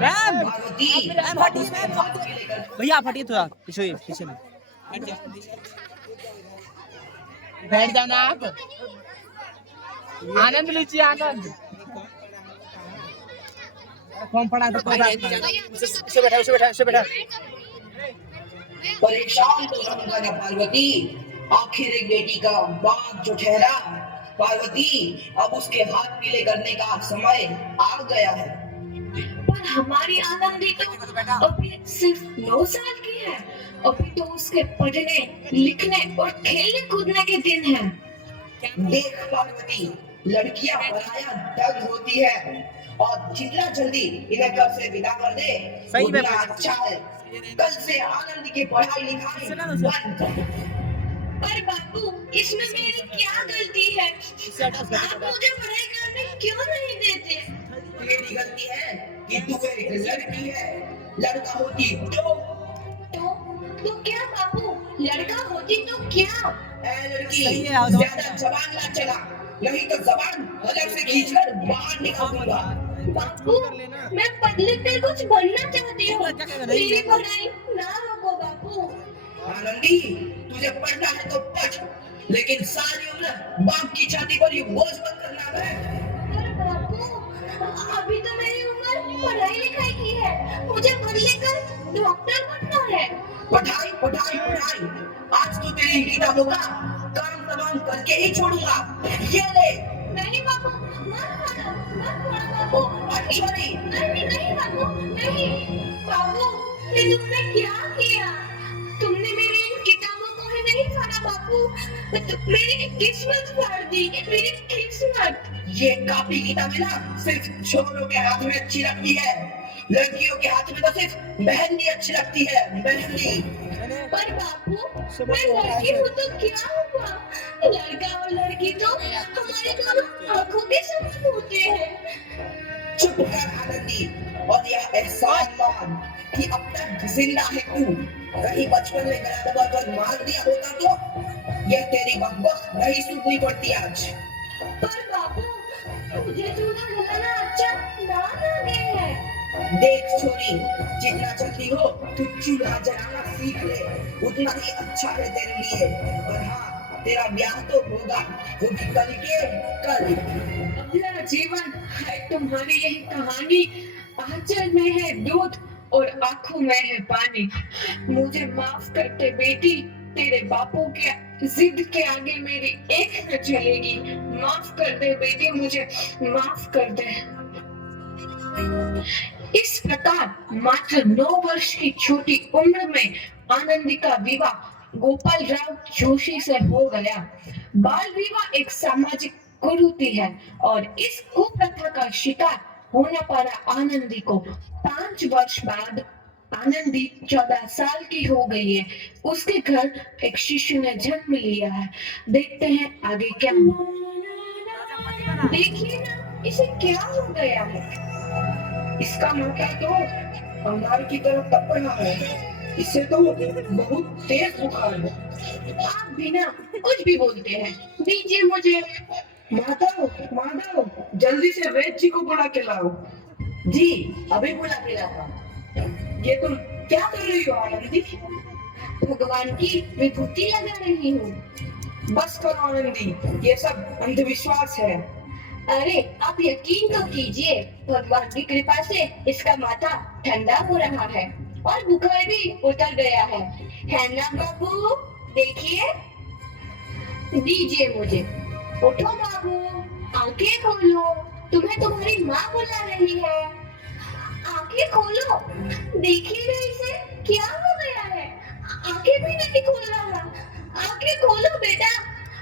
Ma'am Parvati ma'am अब हटिए उसके मैम हाथ पीले कर भैया आप हटिए थोड़ा पीछे में बैठ जाना आप। आनंद लीजिए आनंद। फॉर्म पड़ा तो कोई बात नहीं उसे बैठा परेशान तो रहूंगा ना पार्वती। आखिर एक बेटी का बाप जो ठहरा। पार्वती अब उसके हाथ पीले करने का समय आ गया है। पर हमारी आनंदी तो अभी सिर्फ 9 साल की है। अभी तो उसके पढ़ने लिखने और खेलने कूदने के दिन हैं। देख पार्वती, लड़कियां पराया धन होती है और जितना जल्दी इन्हें घर से विदा कर दे सही में उतना अच्छा है। कल से आनंद की पढ़ाई लिखाई बंद। पर बापू इसमें मेरी क्या गलती है? आप मुझे पढ़ाई करने क्यों नहीं देते? तेरी गलती है कि तू एक लड़की है। लड़का होती तो क्या बापू? लड़का होती तो क्या? लड़की सही है, और ज्यादा जबान ना चला, नहीं तो जबान हलक से खींचकर बाहर निकाल दूंगा। बापू मैं पढ़ लिख कर कुछ बनना चाहती हूँ। मेरी पढ़ाई ना रोको बापू। आनंदी, तुझे पढ़ना है तो पढ़, लेकिन सारी उम्र बाप की छाती पर ये बोझ मत करना है। पर बापू अभी तो मेरी उम्र पढ़ाई लिखाई की है। मुझे पढ़ लिखकर डॉक्टर बनना है। पढ़ाई पढ़ाई पढ़ाई, आज तो तेरी किताबों का काम तमाम करके ही छोड़ूंगा। ये ले। नहीं बापू मत बापू। छोड़ी। नहीं बापू नहीं। बापू ये तुमने क्या किया? तुमने मेरी इन किताबों को ही नहीं पढ़ा बापू। मेरी किस्मत फाड़ दी, मेरी किस्मत। ये कापी किताबें ना सिर्फ छोरों के हाथ में अच्छी लगती है। लड़कियों के हाथ में तो सिर्फ मेहंदी अच्छी लगती है, मेहंदी। पर बापू मैं लड़की हूँ तो क्या हुआ? लड़का और लड़की तो हमारे दोनों आंखों के समान होते हैं। चुप कर आनंदी, और यह एहसान मान कि अब तक जिंदा है तू। कहीं बचपन में गला दबा कर मार दिया होता तो यह तेरी बकबक नहीं सुननी पड़ती आज। पर बापू मुझे चूड़ा लगाना अच्छा ना लगे है। देख छोरी, जितना जल्दी हो तू चूल्हा जलाना सीख ले, उतना ही अच्छा है तेरे लिए। और हाँ, तेरा ब्याह तो होगा, वो भी कल के कल। अगला जीवन है तुम्हारी यही कहानी। आंचल में है दूध और आंखों में है पानी। मुझे माफ कर दे बेटी, तेरे बापू के जिद के आगे मेरी एक न चलेगी। माफ कर दे बेटी, मुझे माफ कर दे। इस प्रकार मात्र 9 वर्ष की छोटी उम्र में आनंदी का विवाह गोपाल राव जोशी से हो गया। बाल विवाह एक सामाजिक कुरीति है और इस कुप्रथा का शिकार होना पड़ा आनंदी को। 5 वर्ष बाद आनंदी 14 साल की हो गई है। उसके घर एक शिशु ने जन्म लिया है। देखते हैं आगे क्या हुआ। देखिए ना, इसे क्या हो गया है? इसका माथा तो अंगार की तरफ तप रहा है। इसे तो बहुत तेज बुखार है। आप बिना कुछ भी बोलते हैं। दीजिए मुझे। माधव, माधव, जल्दी से वैद्य जी को बुला के लाओ। जी, अभी बुला के लाता। ये तुम क्या कर रही हो आनंदी? भगवान की विभूति लगा रही हूँ। बस करो आनंदी, ये सब अंधविश्वास है। अरे आप यकीन तो कीजिए, भगवान की कृपा से इसका माथा ठंडा हो रहा है और बुखार भी उतर गया है ना बाबू? देखिए। दीजिए मुझे। उठो बाबू, आंखें खोलो, तुम्हें तुम्हारी माँ बुला रही है। आंखें खोलो, देखिए ना इसे क्या हो गया है? आंखें भी नहीं खोल रहा। आंखें खोलो बेटा।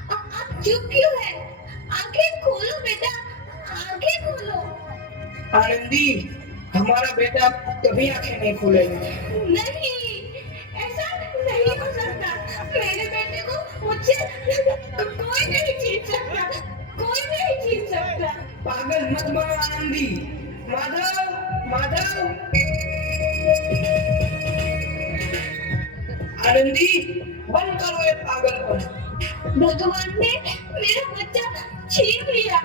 आप चुप क्यों है? आंखें खोलो बेटा, आंखें खोलो। आनंदी, हमारा बेटा कभी आंखें नहीं खोलेगा। नहीं, ऐसा नहीं हो सकता। मेरे बेटे को मुझसे कोई नहीं छीन सकता, कोई नहीं छीन सकता। पागल मत बनो आनंदी। माधव, माधव। आनंदी, बंद करो ये पागलपन। भगवान ने मेरा बच्चा छीन लिया।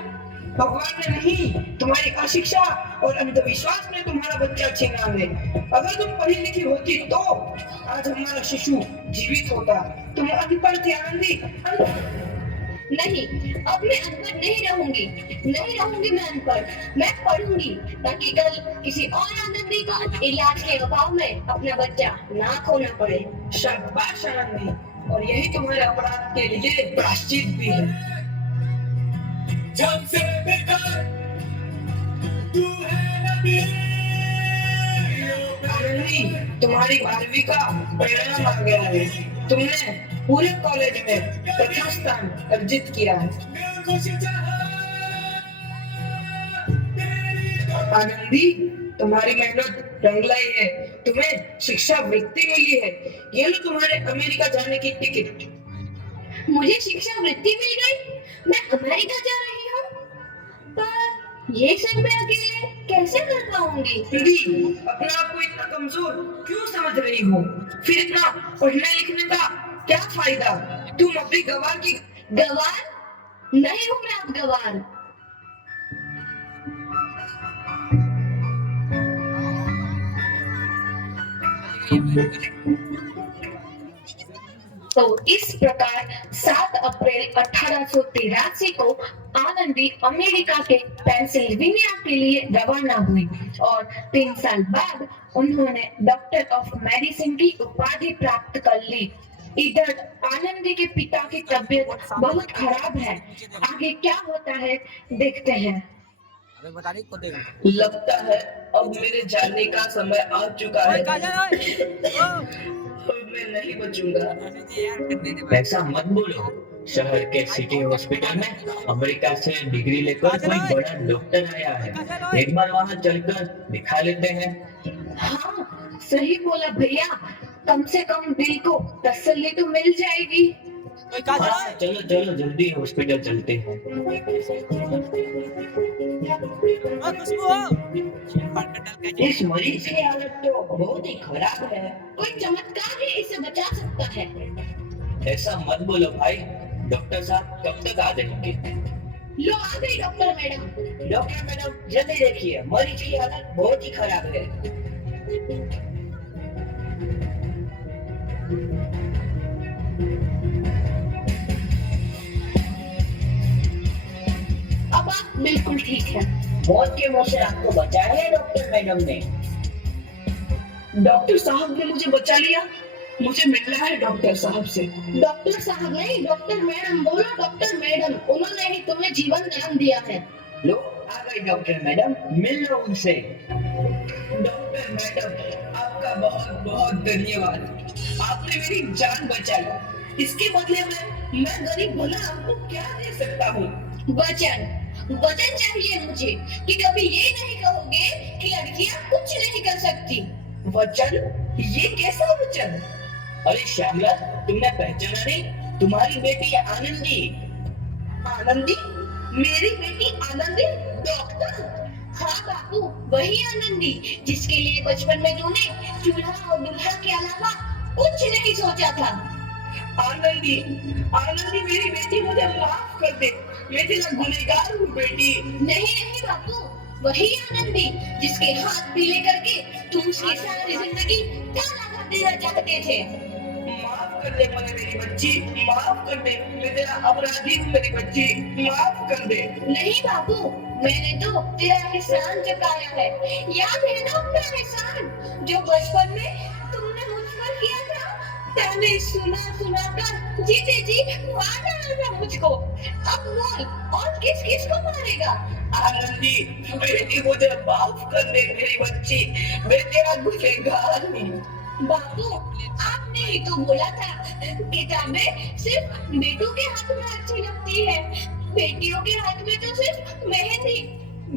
भगवान ने नहीं, तुम्हारी अशिक्षा और अंधविश्वास ने तुम्हारा बच्चा छीना है। अगर तुम पढ़ी लिखी होती तो आज हमारा शिशु जीवित होता। तुम अनपढ़ थी आनंदी। नहीं, अब मैं अनपढ़ नहीं रहूंगी, नहीं रहूंगी मैं अनपढ़। मैं पढ़ूंगी ताकि कल किसी और आनंदी को इलाज के अभाव में अपना बच्चा ना खोना पड़े। शाबाश आनंदी, और यही तुम्हारे अपराध के लिए प्रायश्चित भी है। जब से बेकार तू है नबी। आनंदी, तुम्हारी 12वीं का परिणाम आ गया है। तुमने पूरे कॉलेज में प्रथम स्थान अर्जित किया है। आनंदी, तुम्हारी मेहनत रंग लाई है। तुम्हें शिक्षा वृत्ति मिली है। ये लो तुम्हारे अमेरिका जाने की टिकट। मुझे शिक्षा वृत्ति मिल गई, मैं अमेरिका जा रही हूँ। पर ये सब मैं अकेले कैसे कर पाऊंगी? दीदी, अपने आप को इतना कमजोर क्यों समझ रही हो? फिर इतना पढ़ने लिखने का क्या फायदा? तुम अपनी गवार की गवार नहीं हूँ मैं अब गवार। तो इस प्रकार 7 अप्रैल 1883 को आनंदी अमेरिका के पेंसिल्वेनिया के लिए रवाना हुई और 3 साल बाद उन्होंने डॉक्टर ऑफ मेडिसिन की उपाधि प्राप्त कर ली। इधर आनंदी के पिता की तबीयत बहुत खराब है। आगे क्या होता है देखते हैं। अबे बता रही को देख। लगता है अब मेरे जाने का समय आ चुका है। अब मैं नहीं बचूंगा। यार करने दे ऐसा मत बोलो। शहर के सिटी हॉस्पिटल में अमेरिका से डिग्री लेकर कोई बड़ा डॉक्टर आया है। एक बार वहाँ चलकर दिखा लेते हैं। हाँ, सही बोला भैया। कम से कम दिल को तसल्ली तो मिल जाएगी। हाँ, चलो चलो जल्दी हॉस्पिटल चलते हैं। इस मरीज की हालत तो बहुत ही खराब है। कोई चमत्कार ही इसे बचा सकता है। ऐसा मत बोलो भाई। डॉक्टर साहब कब तक आ जाएंगे? लो आ गई डॉक्टर मैडम। डॉक्टर मैडम, जल्दी देखिए, मरीज की हालत बहुत ही खराब है। अब आप बिल्कुल ठीक है। मौत के मुंह से आपको बचाया है डॉक्टर मैडम ने। डॉक्टर साहब ने मुझे बचा लिया। मुझे मिलना है डॉक्टर साहब से। डॉक्टर साहब नहीं, डॉक्टर मैडम बोलो। डॉक्टर मैडम, उन्होंने ही तुम्हें जीवन दान दिया है। लो आ गई डॉक्टर मैडम, मिल लो उनसे। डॉक्टर मैडम, आपका बहुत बहुत धन्यवाद। आपने मेरी जान बचाई। इसके बदले में मैं गरीब भला आपको क्या दे सकता हूँ? वचन, वचन चाहिए मुझे कि कभी ये नहीं कहोगे कि लड़कियां कुछ नहीं कर सकती। वचन? ये कैसा वचन? अरे श्यामला, तुमने पहचाना नहीं? तुम्हारी बेटी आनंदी। आनंदी? मेरी बेटी आनंदी? डॉक्टर? हाँ बापू, वही आनंदी जिसके लिए बचपन में तूने चूल्हा और दूल्हा के अलावा कुछ नहीं सोचा था। आनंदी, आनंदी मेरी बेटी, मुझे माफ कर दे। मैं तेरा गुनहगार हूँ बेटी। नहीं नहीं बापू, वही आनंदी जिसके हाथ पीले करके तुम उसकी सारी जिंदगी ताला कर देना चाहते थे। माफ कर दे मुझे मेरी बच्ची, माफ कर दे। मैं तेरा अपराधी हूँ मेरी बच्ची, माफ कर दे। नहीं बापू, मैंने तो तेरा एहसान चुकाया है। याद है ना अपना एहसान जो बचपन में तुमने मुझ पर किया था? ताने सुना सुना कर जीते जी मार डाला था मुझको। अब बोल, और किस किस को मारेगा? आनंदी बेटी, मुझे माफ कर दे मेरी बच्ची। मैं तेरा गुनहगार हूँ। बापू, आपने ही तो बोला था किताबें सिर्फ बेटों के हाथ में अच्छी लगती है, बेटियों के हाथ में तो सिर्फ मेहंदी।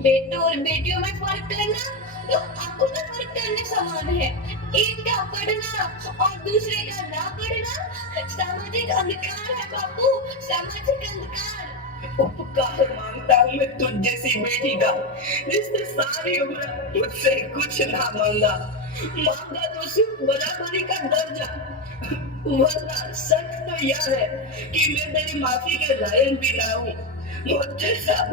बेटों और बेटियों में फर्क करना तो आंखों में फर्क करने समान है। एक का पढ़ना और दूसरे का ना पढ़ना सामाजिक अंधकार है बापू, सामाजिक अंधकार। उपकार मांगता हूँ मैं तुझ जैसी बेटी का, जिसने सारी उम्र मुझसे कुछ ना मांगा। मांगा तो सिर्फ बराबरी का दर्जा। वरना सच तो यह है कि मैं तेरी माफी के लायक भी ना हूँ। मुझे सब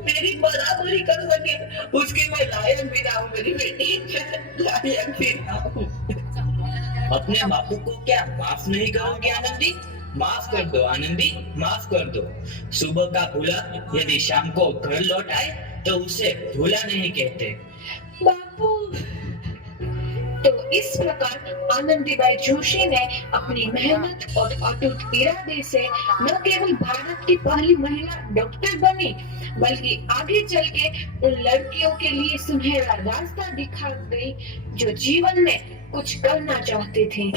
मेरी बराबरी कर सके उसके मैं लायक भी ना हूँ मेरी बेटी, लायक भी ना हूँ। अपने बापू को क्या माफ नहीं करोगे आनंदी? माफ कर दो आनंदी, माफ कर दो। सुबह का भूला यदि शाम को घर लौट आए तो उसे भूला नहीं कहते। बापू। तो इस प्रकार आनंदीबाई जोशी ने अपनी मेहनत और अटूट इरादे से न केवल भारत की पहली महिला डॉक्टर बनी, बल्कि आगे चल के उन लड़कियों के लिए सुनहरा रास्ता दिखा गई जो जीवन में कुछ करना चाहते थे।